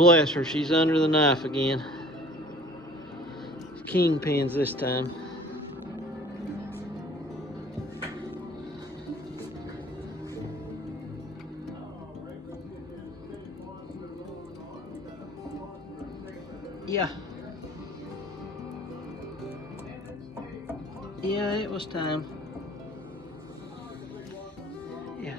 bless her, she's under the knife again. Kingpins this time. Yeah. Yeah, it was time. Yeah.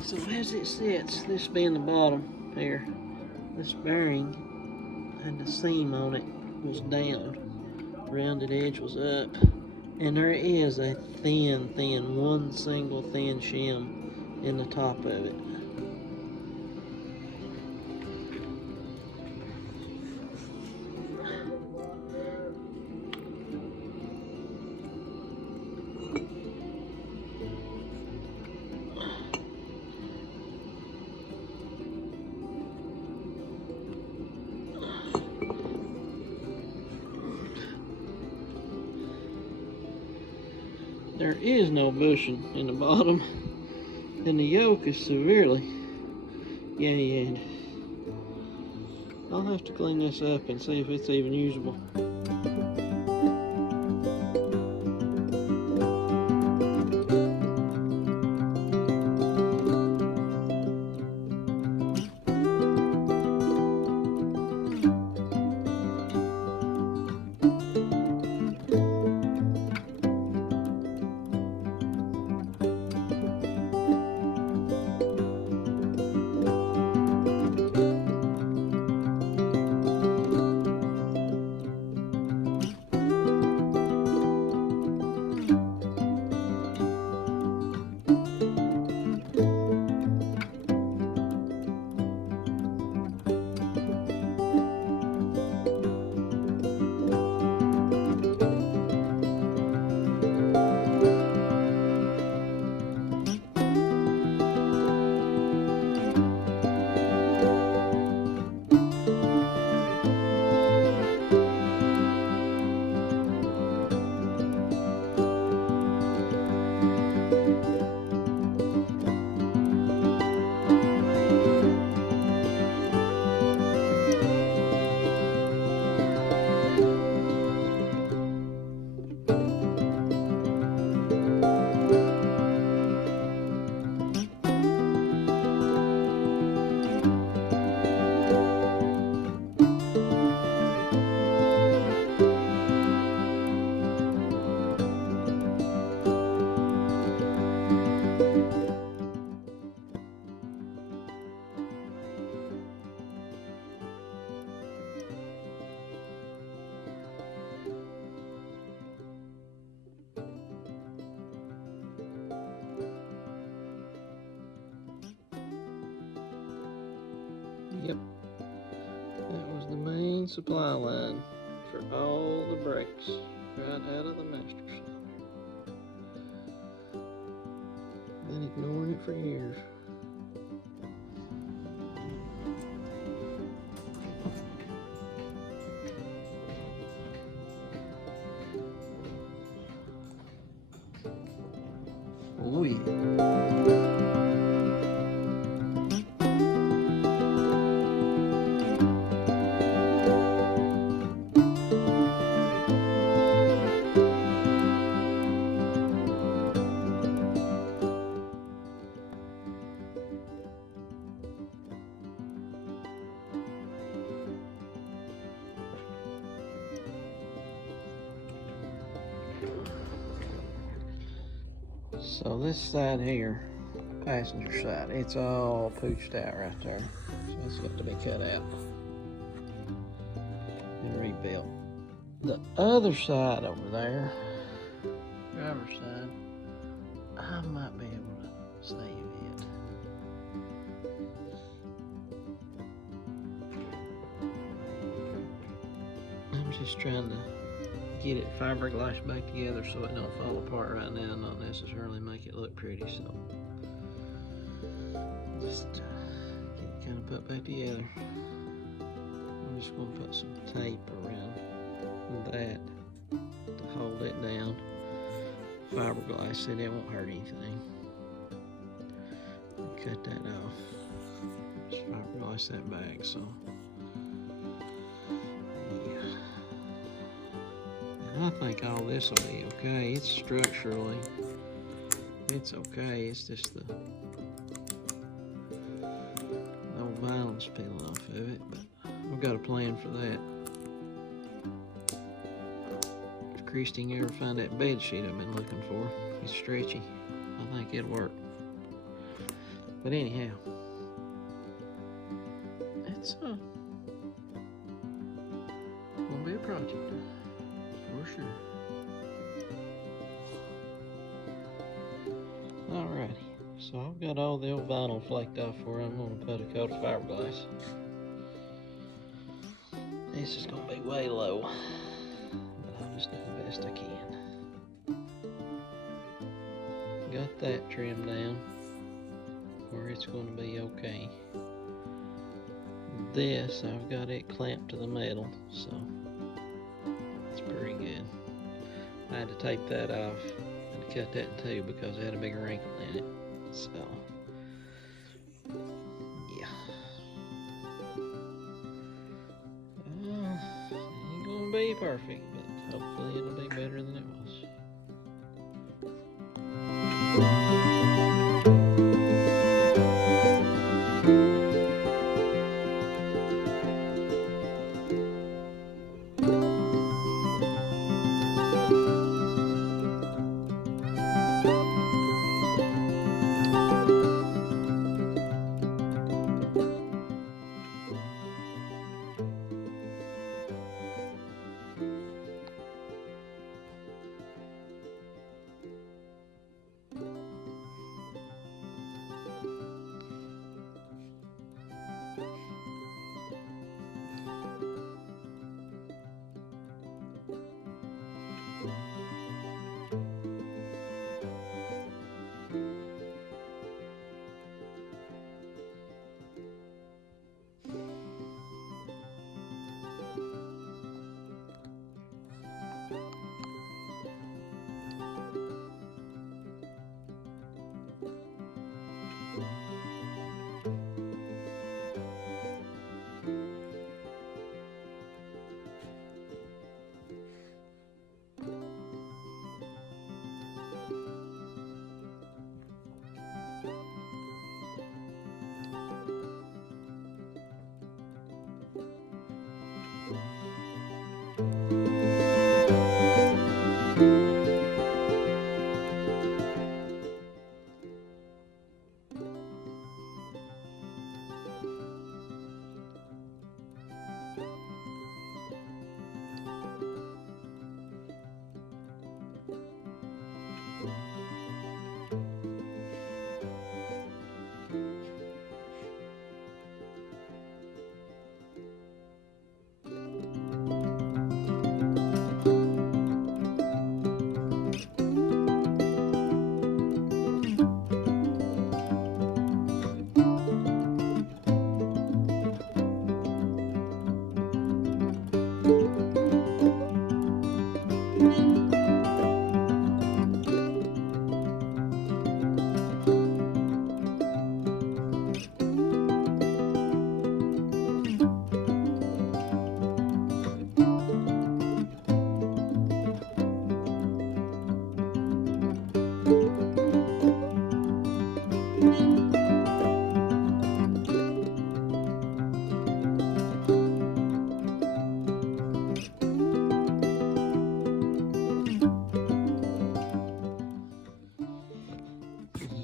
So as it sits, this being the bottom here, this bearing and the seam on it was down. Rounded edge was up. And there is a one single thin shim in the top of it. There is no bushing in the bottom, and the yoke is severely yayed. I'll have to clean this up and see if it's even usable. Yep, that was the main supply line for all the brakes right out of the master shop. Been ignoring it for years. Oh yeah. So this side here, passenger side, it's all pooched out right there. So it's got to be cut out and rebuilt. The other side over there, driver's side, I might be able to save it. I'm just trying to get it fiberglass back together so it don't fall apart right now, not necessarily make it look pretty. So Just get it kind of put back together. I'm just going to put some tape around that to hold it down. Fiberglass, said it won't hurt anything. Cut that off. Just fiberglass that back, so yeah. And I think all this will be okay. It's structurally, it's okay. It's just the old vinyl's peeling off of it, but I've got a plan for that. If Christy can ever find that bed sheet I've been looking for, it's stretchy. I think it'll work. But anyhow, it's gonna be a project for sure. Alrighty, so I've got all the old vinyl flaked off where I'm gonna put a coat of fiberglass. This is gonna be way low, but I'll just do the best I can. Got that trimmed down where it's going to be okay. This, I've got it clamped to the metal, so it's pretty good. I had to tape that off and cut that in two because it had a big wrinkle in it. So, yeah. Ain't gonna be perfect, but hopefully it'll be better than it was.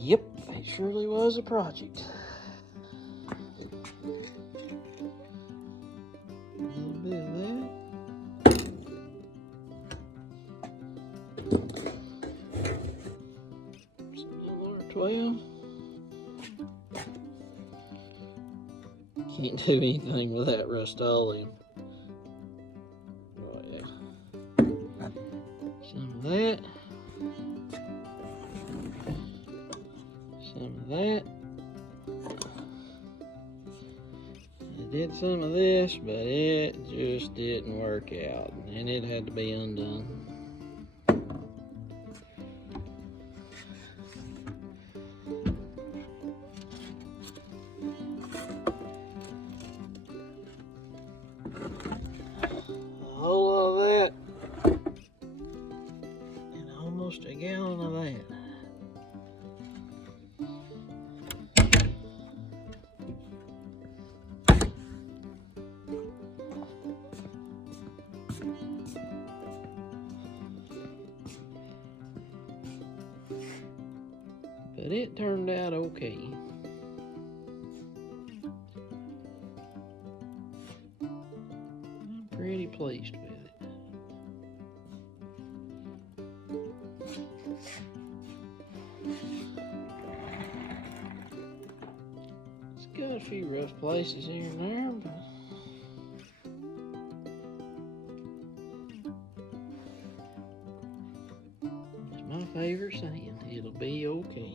Yep, it surely was a project. A little bit of that. Some R12. Can't do anything with that Rust-Oleum. Oh yeah. Some of that. Some of that. did some of this, but it just didn't work out, and it had to be undone. A whole lot of that, and almost a gallon of that. But it turned out okay. I'm pretty pleased with it. It's got a few rough places here and there, but it's my favorite saying, it'll be okay.